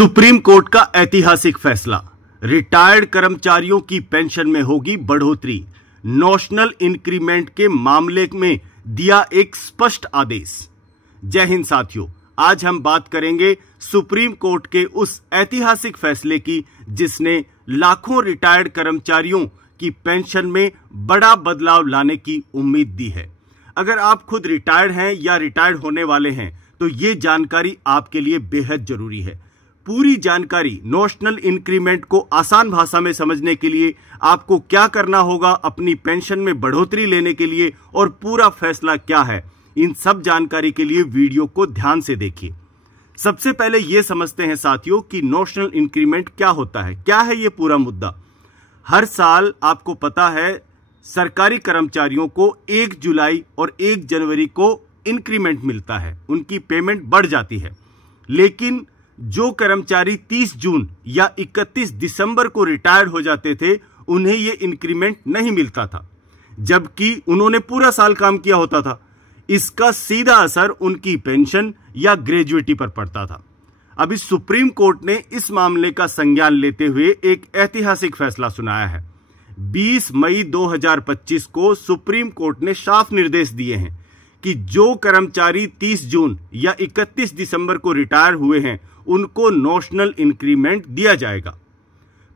Supreme court का ऐतिहासिक फैसला, रिटायर्ड कर्मचारियों की पेंशन में होगी बढ़ोतरी। नॉशनल इंक्रीमेंट के मामले में दिया एक स्पष्ट आदेश। जय हिंद साथियों, आज हम बात करेंगे सुप्रीम कोर्ट के उस ऐतिहासिक फैसले की जिसने लाखों रिटायर्ड कर्मचारियों की पेंशन में बड़ा बदलाव लाने की उम्मीद दी है। अगर आप खुद रिटायर्ड हैं या रिटायर्ड होने वाले हैं तो ये जानकारी आपके लिए बेहद जरूरी है। पूरी जानकारी नॉशनल इंक्रीमेंट को आसान भाषा में समझने के लिए आपको क्या करना होगा, अपनी पेंशन में बढ़ोतरी लेने के लिए, और पूरा फैसला क्या है, इन सब जानकारी के लिए वीडियो को ध्यान से देखिए। सबसे पहले यह समझते हैं साथियों कि नॉशनल इंक्रीमेंट क्या होता है, क्या है यह पूरा मुद्दा। हर साल आपको पता है सरकारी कर्मचारियों को 1 जुलाई और 1 जनवरी को इंक्रीमेंट मिलता है, उनकी पेमेंट बढ़ जाती है। लेकिन जो कर्मचारी 30 जून या 31 दिसंबर को रिटायर हो जाते थे उन्हें यह इंक्रीमेंट नहीं मिलता था, जबकि उन्होंने पूरा साल काम किया होता था। इसका सीधा असर उनकी पेंशन या ग्रेजुएटी पर पड़ता था। अभी सुप्रीम कोर्ट ने इस मामले का संज्ञान लेते हुए एक ऐतिहासिक फैसला सुनाया है। 20 मई 2025 को सुप्रीम कोर्ट ने साफ निर्देश दिए हैं कि जो कर्मचारी 30 जून या 31 दिसंबर को रिटायर हुए हैं उनको नॉशनल इंक्रीमेंट दिया जाएगा,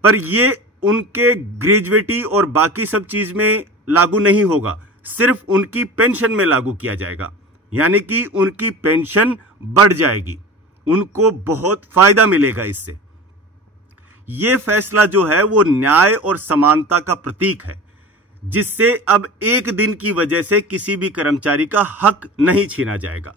पर यह उनके ग्रेजुएटी और बाकी सब चीज में लागू नहीं होगा, सिर्फ उनकी पेंशन में लागू किया जाएगा। यानी कि उनकी पेंशन बढ़ जाएगी, उनको बहुत फायदा मिलेगा इससे। यह फैसला जो है वो न्याय और समानता का प्रतीक है, जिससे अब एक दिन की वजह से किसी भी कर्मचारी का हक नहीं छीना जाएगा।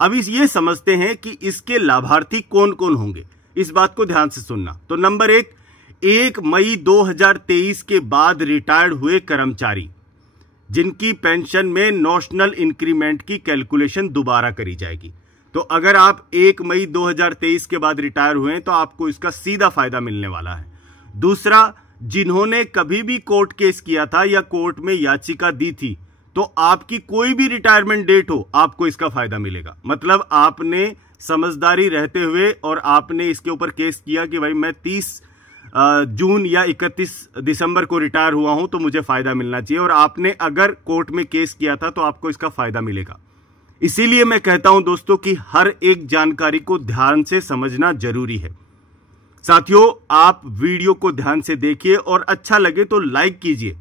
अब ये समझते हैं कि इसके लाभार्थी कौन कौन होंगे, इस बात को ध्यान से सुनना। तो नंबर 1 मई 2023 के बाद रिटायर्ड हुए कर्मचारी जिनकी पेंशन में नॉशनल इंक्रीमेंट की कैलकुलेशन दोबारा करी जाएगी। तो अगर आप 1 मई 2023 के बाद रिटायर हुए हैं तो आपको इसका सीधा फायदा मिलने वाला है। दूसरा, जिन्होंने कभी भी कोर्ट केस किया था या कोर्ट में याचिका दी थी, तो आपकी कोई भी रिटायरमेंट डेट हो आपको इसका फायदा मिलेगा। मतलब आपने समझदारी रहते हुए और आपने इसके ऊपर केस किया कि भाई मैं 30 जून या 31 दिसंबर को रिटायर हुआ हूं तो मुझे फायदा मिलना चाहिए, और आपने अगर कोर्ट में केस किया था तो आपको इसका फायदा मिलेगा। इसीलिए मैं कहता हूं दोस्तों कि हर एक जानकारी को ध्यान से समझना जरूरी है। साथियों, आप वीडियो को ध्यान से देखिए और अच्छा लगे तो लाइक कीजिए,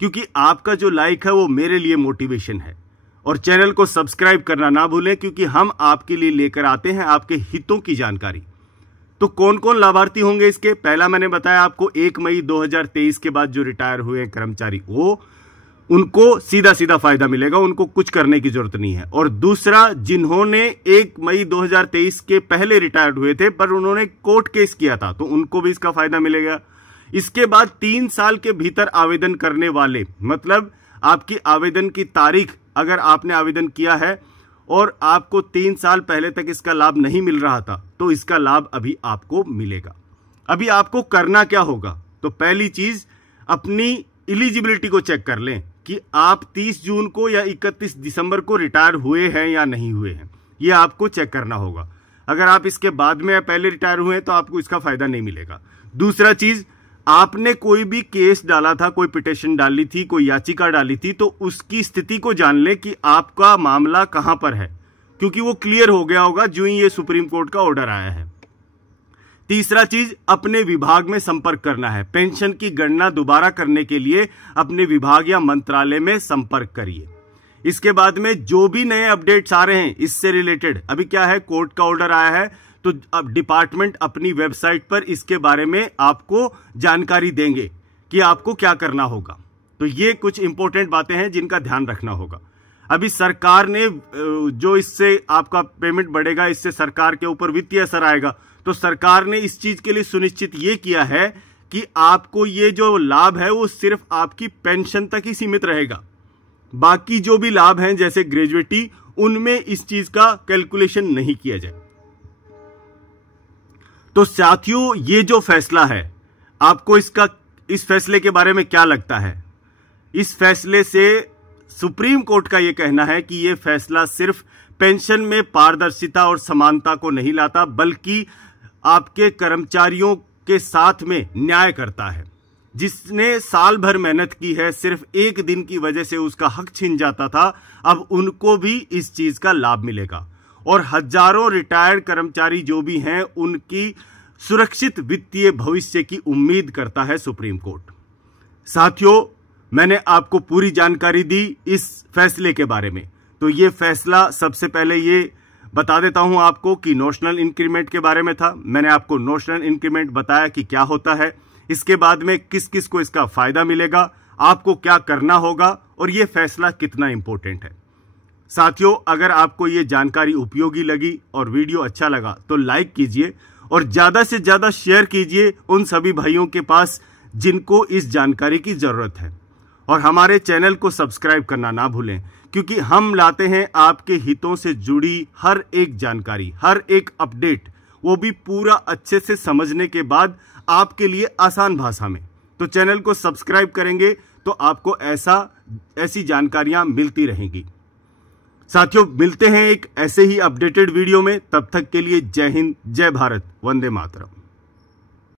क्योंकि आपका जो लाइक है वो मेरे लिए मोटिवेशन है। और चैनल को सब्सक्राइब करना ना भूलें, क्योंकि हम आपके लिए लेकर आते हैं आपके हितों की जानकारी। तो कौन कौन लाभार्थी होंगे इसके? पहला मैंने बताया आपको 1 मई 2023 के बाद जो रिटायर हुए कर्मचारी, वो उनको सीधा सीधा फायदा मिलेगा, उनको कुछ करने की जरूरत नहीं है। और दूसरा, जिन्होंने 1 मई 2023 के पहले रिटायर्ड हुए थे पर उन्होंने कोर्ट केस किया था तो उनको भी इसका फायदा मिलेगा। इसके बाद 3 साल के भीतर आवेदन करने वाले, मतलब आपकी आवेदन की तारीख, अगर आपने आवेदन किया है और आपको 3 साल पहले तक इसका लाभ नहीं मिल रहा था तो इसका लाभ अभी आपको मिलेगा। अभी आपको करना क्या होगा? तो पहली चीज, अपनी एलिजिबिलिटी को चेक कर लें कि आप 30 जून को या 31 दिसंबर को रिटायर हुए हैं या नहीं हुए हैं, यह आपको चेक करना होगा। अगर आप इसके बाद में या पहले रिटायर हुए हैं तो आपको इसका फायदा नहीं मिलेगा। दूसरा चीज, आपने कोई भी केस डाला था, कोई पिटीशन डाली थी, कोई याचिका डाली थी, तो उसकी स्थिति को जान लें कि आपका मामला कहां पर है, क्योंकि वो क्लियर हो गया होगा जो ही ये सुप्रीम कोर्ट का ऑर्डर आया है। तीसरा चीज, अपने विभाग में संपर्क करना है। पेंशन की गणना दोबारा करने के लिए अपने विभाग या मंत्रालय में संपर्क करिए। इसके बाद में जो भी नए अपडेट्स आ रहे हैं इससे रिलेटेड, अभी क्या है, कोर्ट का ऑर्डर आया है तो अब डिपार्टमेंट अपनी वेबसाइट पर इसके बारे में आपको जानकारी देंगे कि आपको क्या करना होगा। तो ये कुछ इंपॉर्टेंट बातें हैं जिनका ध्यान रखना होगा। अभी सरकार ने जो इससे आपका पेमेंट बढ़ेगा, इससे सरकार के ऊपर वित्तीय असर आएगा, तो सरकार ने इस चीज के लिए सुनिश्चित ये किया है कि आपको ये जो लाभ है वो सिर्फ आपकी पेंशन तक ही सीमित रहेगा। बाकी जो भी लाभ हैं जैसे ग्रेजुएटी, उनमें इस चीज का कैलकुलेशन नहीं किया जाए। तो साथियों, ये जो फैसला है, आपको इस फैसले के बारे में क्या लगता है? इस फैसले से सुप्रीम कोर्ट का यह कहना है कि यह फैसला सिर्फ पेंशन में पारदर्शिता और समानता को नहीं लाता, बल्कि आपके कर्मचारियों के साथ में न्याय करता है। जिसने साल भर मेहनत की है, सिर्फ एक दिन की वजह से उसका हक छिन जाता था, अब उनको भी इस चीज का लाभ मिलेगा। और हजारों रिटायर्ड कर्मचारी जो भी हैं, उनकी सुरक्षित वित्तीय भविष्य की उम्मीद करता है सुप्रीम कोर्ट। साथियों, मैंने आपको पूरी जानकारी दी इस फैसले के बारे में। तो ये फैसला, सबसे पहले ये बता देता हूं आपको कि नॉशनल इंक्रीमेंट के बारे में था। मैंने आपको नॉशनल इंक्रीमेंट बताया कि क्या होता है, इसके बाद में किस किस को इसका फायदा मिलेगा, आपको क्या करना होगा और यह फैसला कितना इंपॉर्टेंट है। साथियों, अगर आपको ये जानकारी उपयोगी लगी और वीडियो अच्छा लगा तो लाइक कीजिए और ज्यादा से ज्यादा शेयर कीजिए उन सभी भाइयों के पास जिनको इस जानकारी की जरूरत है। और हमारे चैनल को सब्सक्राइब करना ना भूलें, क्योंकि हम लाते हैं आपके हितों से जुड़ी हर एक जानकारी, हर एक अपडेट, वो भी पूरा अच्छे से समझने के बाद आपके लिए आसान भाषा में। तो चैनल को सब्सक्राइब करेंगे तो आपको ऐसी जानकारियां मिलती रहेंगी। साथियों, मिलते हैं एक ऐसे ही अपडेटेड वीडियो में। तब तक के लिए जय हिंद, जय भारत, वंदे मातरम।